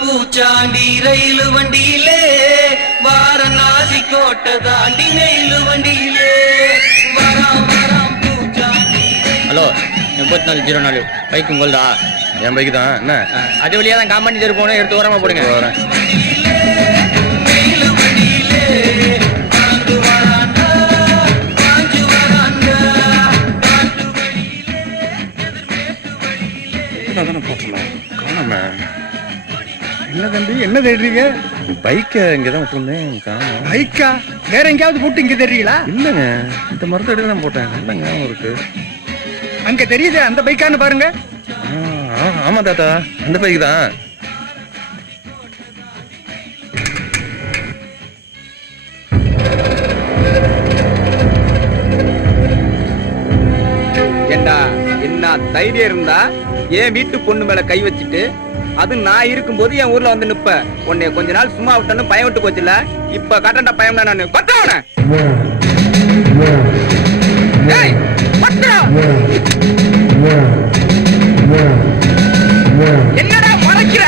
பூச்சாண்டி ரயிலு வண்டியிலே வாரணாசி கோட்டை தாண்டி நெயிலு வண்டியிலே வராம் பூச்சாண்டி. ஹலோ 3404 பைக் உங்கள்தா? என் பைக்கு தான். என்ன அது வழியா தான் காம்பவுண்ட் தெரு போனோம், எடுத்து ஓரமா போடுங்க. வரேன். என்ன தம்பி, என்ன தேடுறீங்க? பைக்கை இங்கதான் விட்டுருந்தேன். பைக்கா? வேற எங்கேயாவது போட்டு இங்க தேடுறீங்களா? இல்லைங்க, இந்த மரத்தை எடுத்து தான் போட்டேன். இல்லைங்க இருக்கு. அங்க தெரியுது, அந்த பைக்கான்னு பாருங்க. ஆமா தாத்தா, அந்த பைக்கு தான். ஏண்டா, என்ன தைரியம் இருந்தா என் வீட்டு பொண்ணு மேல கை வச்சுட்டு, அது நான் இருக்கும்போது என் ஊர்ல வந்து நிப்ப. உன்னை கொஞ்ச நாள் சும்மா விட்டன்னு பயம் விட்டு போச்சுல, இப்ப கட்டண்டா பயம் தான். நான் கொத்தவன என்னடா மறைக்கிற?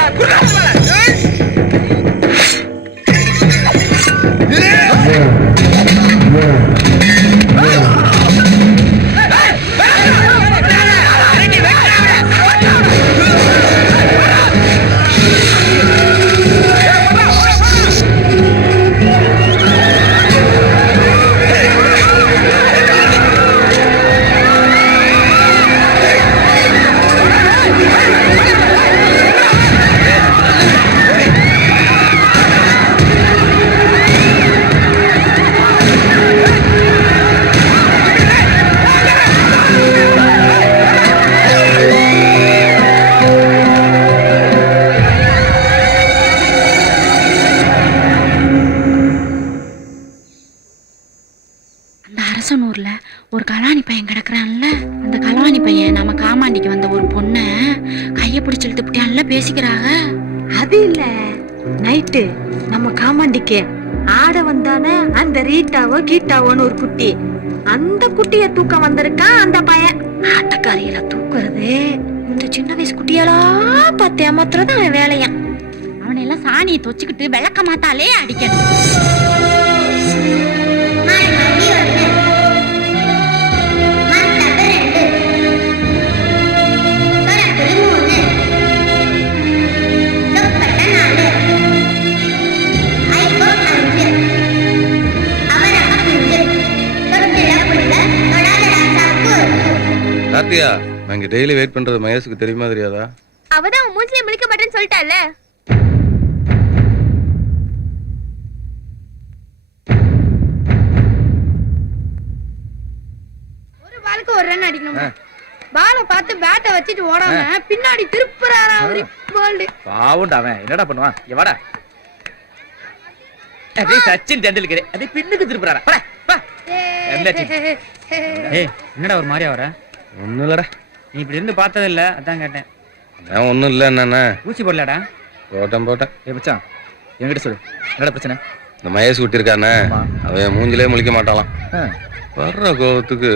அரசனூர்ல ஒரு கலாணி பையன் கிடக்குறான்ல, அந்த கலாணி பையன் நம்ம காமாண்டிக்கு வந்த ஒரு பொண்ண கைய பிடிச்சு இழுத்துப்பிட்டான்ல பேசிக்கிறாங்க. அது இல்ல, நைட்டு நம்ம காமாண்டிக்கு ஆட வந்தானே அந்த ரீட்டாவோ கீட்டாவோன்னு ஒரு குட்டி, அந்த குட்டிய தூக்க வந்திருக்கான் அந்த பையன். ஆட்டக்காரியில தூக்குறது இந்த சின்ன வயசு குட்டியெல்லாம் பார்த்து ஏமாத்துறது அவன் வேலையான். அவனை எல்லாம் சாணியை தொச்சுக்கிட்டு விளக்க மாத்தாலே அடிக்கணும். கார்த்தியா, நான் இங்க டெய்லி வெயிட் பண்றது மகேஷுக்கு தெரியுமா தெரியாதா? அவதான் உன் மூஞ்சிலே முழிக்க மாட்டேன்னு சொல்லிட்டால. ஒரு பாலுக்கு ஒரு ரன் அடிக்கணும். பாலை பார்த்து பேட்டை வச்சிட்டு ஓடாம பின்னாடி திருப்புறாரா அவரு. பால் பாவுண்டா, அவன் என்னடா பண்ணுவான்? எவாடா சச்சின் டெண்டுல்கர் அதே பின்னுக்கு திருப்புறாரா. என்னடா ஒரு மாதிரியா வர? ஒன்னும் இல்லடா. நீ இப்படி இருந்து பார்த்தது இல்ல, அதான் கேட்டேன். அதான் ஒன்னும் இல்ல. என்னண்ணா ஊசி போடலடா? போட்டேன். மச்சான், என்கிட்ட சொல்லு, என்னடா பிரச்சனை? இந்த மகேஷ் விட்டிருக்கானே, அவன் மூஞ்சிலே முழிக்க மாட்டாளாம். வர்ற கோவத்துக்கு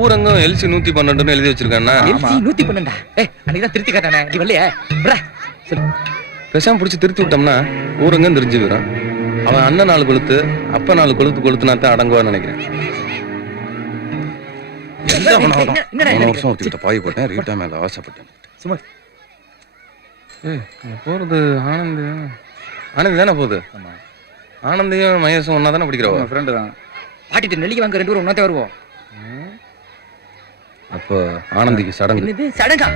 ஊரங்கம் எல்சி 112 எழுதி வச்சிருக்கானா. 112? அன்னைக்குதான் திருத்தி காட்டானே, நீ வரலையே. பேசாம பிடிச்சி திருத்தி விட்டோம்னா ஊரங்கம் தெரிஞ்சுக்கிறான். அவன் அண்ணன் 4 கொளுத்து, அப்ப 4 கொளுத்துனா தான் அடங்குவான்னு நினைக்கிறேன். வருஷம் ஒத்துக்கிட்ட பாய் போட்டேன், ரீட்டா மேல ஆசைப்பட்டேன். சும்மா போறது ஆனந்தி தானே போகுது. ஆனந்தியும் மகேஷும் ஒன்னா தானே பிடிக்கிறவங்க. ஃப்ரெண்டு தான். பாட்டிட்டு நெல்லிக்கு வாங்க 2 பேரும் ஒன்னாத்தே வருவோம். அப்போ ஆனந்திக்கு சடங்கு. சடங்கா?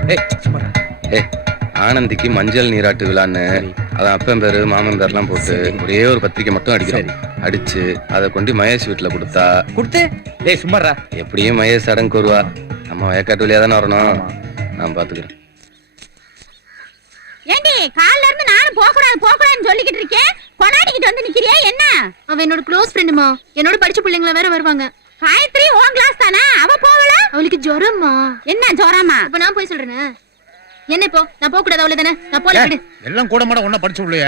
ஆனந்திக்கு மஞ்சள் நீராட்டு விழான்னு அதான் அப்பன் பேரு மாமன் பேர்லாம் போட்டு ஒரே ஒரு பத்திரிக்கை மட்டும் அடிக்கிறேன். அடிச்சு அதை கொண்டு மகேஷ் வீட்டுல கொடுத்து சும்மாடா. எப்படியும் மகேஷ் சடங்கு வருவா. நம்ம வயக்காட்டு வழியா தானே வரணும். நான் பாத்துக்கிறேன். ஏண்டி காலைல இருந்து நானும் போகக்கூடாதுன்னு சொல்லிக்கிட்டு இருக்கேன், கொண்டாடிக்கிட்டு வந்து நிக்கிறியா என்ன? அவ என்னோட க்ளோஸ் ஃப்ரெண்டுமா, என்னோட படிச்ச பிள்ளைங்கள வேற வருவாங்க. காயத்ரி உன் கிளாஸ் தானா? அவ போகல? அவளுக்கு ஜுரமா. என்ன ஜுரமா? இப்ப நான் போய் சொல்றேன். என்ன இப்போ நான் போக கூடாது அவ்வளவு தானே? நான் போல விடு. எல்லாம் கூட மாட ஒண்ணா படிச்சு உள்ளே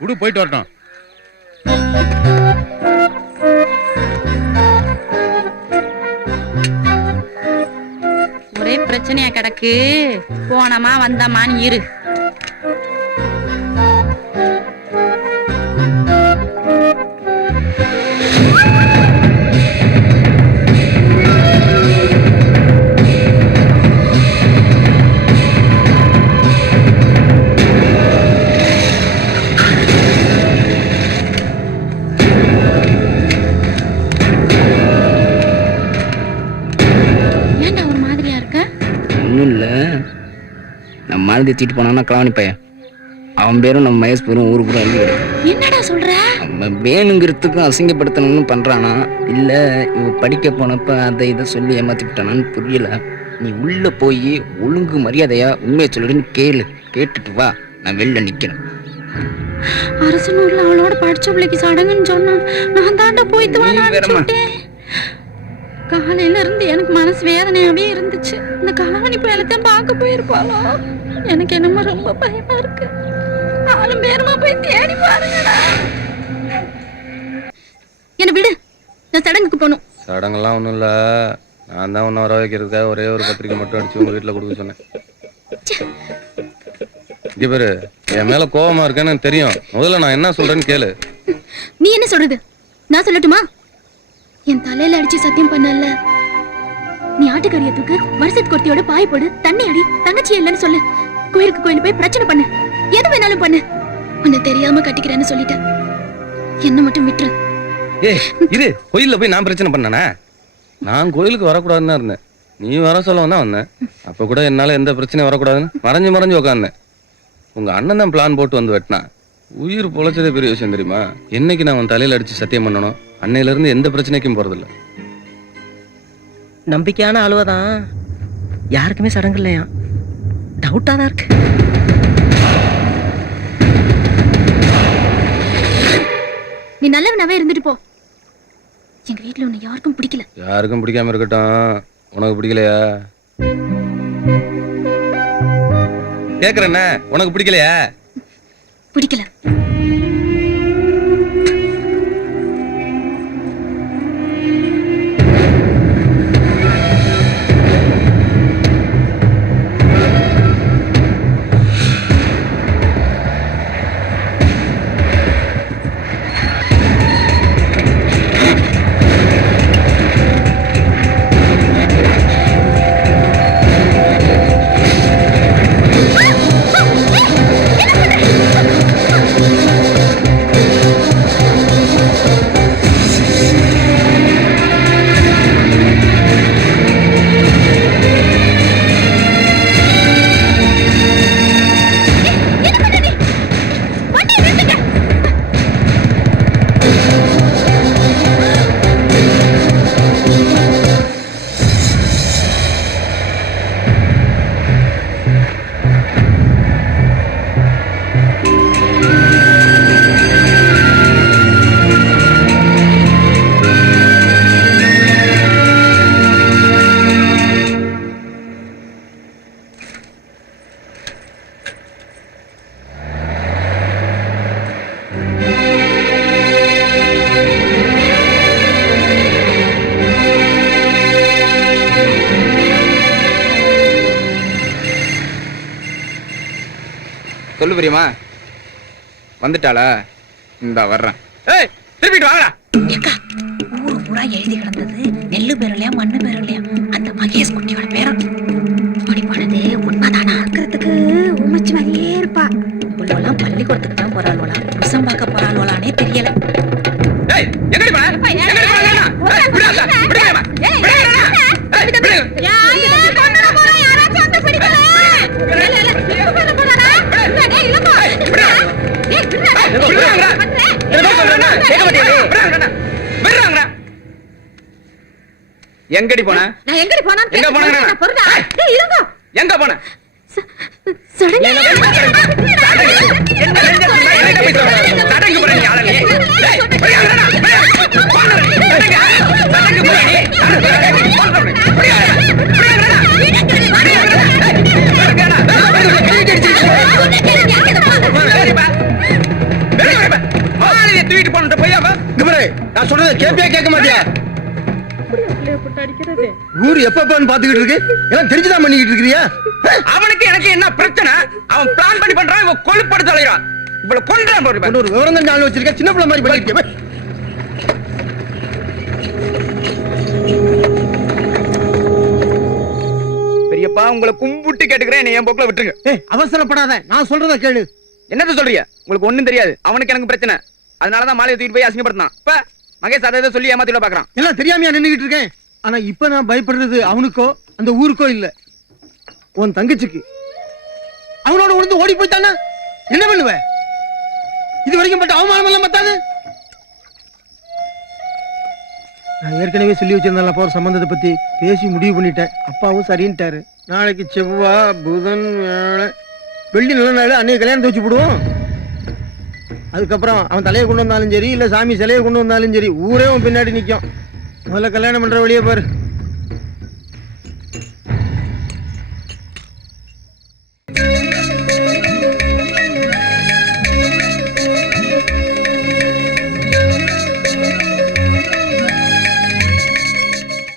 விடு, போயிட்டு வரட்டும். ஒரே பிரச்சனையா கிடக்கு, போனமா வந்தமான்னு இரு. மாலதி தூக்கிட்டு போனான்னா கலாவணி பையன். அவன் பேரும் நம்ம மகேஷ் பேரும் ஊருக்கு பூரா எழுதி கிடக்கு. என்னடா சொல்ற? அவன் வேணுங்கிறதுக்கும் அசிங்கப்படுத்தணும்னு பண்றானா இல்ல இவ படிக்க போனப்ப அதை இதை சொல்லி ஏமாத்தி விட்டானான்னு புரியல. நீ உள்ள போய் ஒழுங்கு மரியாதையா உண்மையை சொல்லுன்னு கேளு. கேட்டுட்டு வா, நான் வெளில நிக்கிறேன். அரசனூர்ல அவளோட படிச்ச பிள்ளைக்கு சடங்குன்னு சொன்னா நான் தாண்டா போயிட்டு நீ வேறம்மா. வாட்டேன். காலையில இருந்து எனக்கு மனசு வேதனையாவே இருந்துச்சு. இந்த கலாவணி பயலத்தான் பார்க்க போயிருப்பாளோ? எனக்கு என்னமோ ரொம்ப பயமா இருக்கு. நாலும் பேருமா போய் தேடி பாருங்கடா. என்ன விடு, நான் சடங்குக்கு போகணும். சடங்கெல்லாம் ஒன்றும் இல்லை. நான் தான் ஒன்று வர வைக்கிறதுக்காக ஒரே ஒரு பத்திரிக்கை மட்டும் அடிச்சு உங்கள் வீட்டில் கொடுக்க சொன்னேன். இங்கே பேரு என் மேலே கோபமா இருக்கேன்னு எனக்கு தெரியும். முதல்ல நான் என்ன சொல்கிறேன்னு கேளு. நீ என்ன சொல்றது? நான் சொல்லட்டுமா? என் தலையில அடிச்சு சத்தியம் பண்ணல. நீ ஆட்டுக்கறியை தூக்கு, வருஷத்து கொத்தியோட பாய் போடு, தண்ணி அடி, தங்கச்சி இல்லைன்னு சொல்லு. கோயிலுக்கு கோயில் போய் பிரச்சனை பண்ணு, எது வேணாலும் பண்ணு. உன்னை தெரியாம கட்டிக்கிறேன்னு சொல்லிட்டேன். என்ன மட்டும் விட்டுரு. இரு, கோயிலில் போய் நான் பிரச்சனை பண்ணேனா? நான் கோயிலுக்கு வரக்கூடாதுன்னு தான் இருந்தேன். நீ வர சொல்ல தான் வந்தேன். அப்போ கூட என்னால் எந்த பிரச்சனையும் வரக்கூடாதுன்னு மறைஞ்சு உட்காந்தேன். உங்கள் அண்ணன் தான் பிளான் போட்டு வந்து வெட்டினா. உயிர் பொழைச்சதே பெரிய விஷயம் தெரியுமா? என்னைக்கு நான் உன் தலையில் அடித்து சத்தியம் பண்ணணும், அன்னையிலேருந்து எந்த பிரச்சனைக்கும் போகிறதில்ல. நம்பிக்கையான அழுவதான் யாருக்குமே சடங்கு இல்லையா? டவுட்டா தான் இருக்கு. நீ நல்லவனாவே இருந்துட்டு போ. எங்க வீட்டுல உன்னை யாருக்கும் பிடிக்கல. யாருக்கும் பிடிக்காம இருக்கட்டும். உனக்கு பிடிக்கலையா? கேக்குறேன்ன, உனக்கு பிடிக்கலையா? பிடிக்கல. சொல்லு பிரியமா, வந்துட்டாளா? இந்தா வர்றேன். ஏய், திருப்பிட்டு வாங்கடா. ஏக்கா, ஊரு பூரா எழுதி கிடந்தது நெல்லு பேரலையா மண்ணு பேரலையா அந்த மகேஷ் குட்டியோட பேரம். இப்படி போனது உண்மைதானா இருக்கிறதுக்கு உமைச்சு மாதிரியே இருப்பா. இவ்வளோலாம் பள்ளிக்கூடத்துக்கு தான் போறாள்வலாம், புருஷன் பார்க்க போறாள்வலானே தெரியல. ஏய், எங்கடி போன? எங்கடி போன? ஏய், விடாத, விடுங்கம்மா. விடுங்கடா. ஏய், விடுங்க. யாரோ கொண்டற போற, யாராச்சும் வந்து பிடிக்கல. இல்ல இல்ல, இப்ப பண்ண போறானா? டேய் இல்லப்பா. டேய் விடுடா. விடுங்கடா. என்ன சொல்றேன்னா? கேட்க மாட்டீங்களா? விடுங்கடா. விடுங்கடா. எங்கடி போன? நான் எங்கடி போனான்னு எங்க போன? கேட்டா பொறுடா. டேய் இருங்க. எங்க போன? சடங்கு. சடங்கு போற நீ ஆளு நீ. டேய், விடுங்கடா. தூக்கிட்டு போன போய்யாவா? நான் சொல்றத கேப்பியா கேட்க மாட்டியா? ஊர் எப்ப பாத்துக்கிட்டு இருக்கு? எல்லாம் தெரிஞ்சுதான் பண்ணிக்கிட்டு இருக்கிறியா? அவனுக்கு எனக்கு என்ன பிரச்சனை? அவன் பிளான் பண்ணி பண்றான், இவன் கொழுப்படுத்த அலைறான். இவ்வளவு கொன்றான் பாரு. ஒரு விவரம் தான் ஆளு வச்சிருக்க, சின்ன பிள்ளை மாதிரி பண்ணிருக்கேன். பெரியப்பா, உங்களை கும்பிட்டு கேட்டுக்கிறேன், என்னை என் போக்குல விட்டுருங்க. ஏய், அவசரப்படாத, நான் சொல்றத கேளு. என்னது சொல்றீங்க? உங்களுக்கு ஒண்ணும் தெரியாது. அவனுக்கு எனக்கு பிரச்சனை, அதனாலதான் மாலையை தூக்கிட்டு போய் அசிங்கப்படுத்தான். இப்ப மகேஷ் அதை சொல்லி ஏமாத்திட பாக்குறான். எல்லாம் தெரியாமையா நின்னுகிட்டு இருக்கேன். ஆனா இப்ப நான் பயப்படுறது அவனுக்கோ அந்த ஊருக்கோ இல்ல, உன் தங்கச்சிக்கு. அவனோட உழுந்து ஓடி போய்த்தானா என்ன பண்ணுவ? இது வரைக்கும் பட்ட அவமானம் எல்லாம் பத்தாது. நான் ஏற்கனவே சொல்லி வச்சிருந்தேன் ஒரு சம்பந்தத்தை பத்தி பேசி முடிவு பண்ணிட்டேன். அப்பாவும் சரின்ட்டாரு. நாளைக்கு செவ்வாய் புதன் வியாழன், வெள்ளி நல்ல நாள் அன்னைக்கு கல்யாணத்தை வச்சு போடுவோம். அதுக்கப்புறம் அவன் தலையை கொண்டு வந்தாலும் சரி இல்ல சாமி சிலையை கொண்டு வந்தாலும் சரி ஊரே அவன் பின்னாடி நிற்கும். முதல்ல கல்யாணம் பண்ற வழியே பாரு.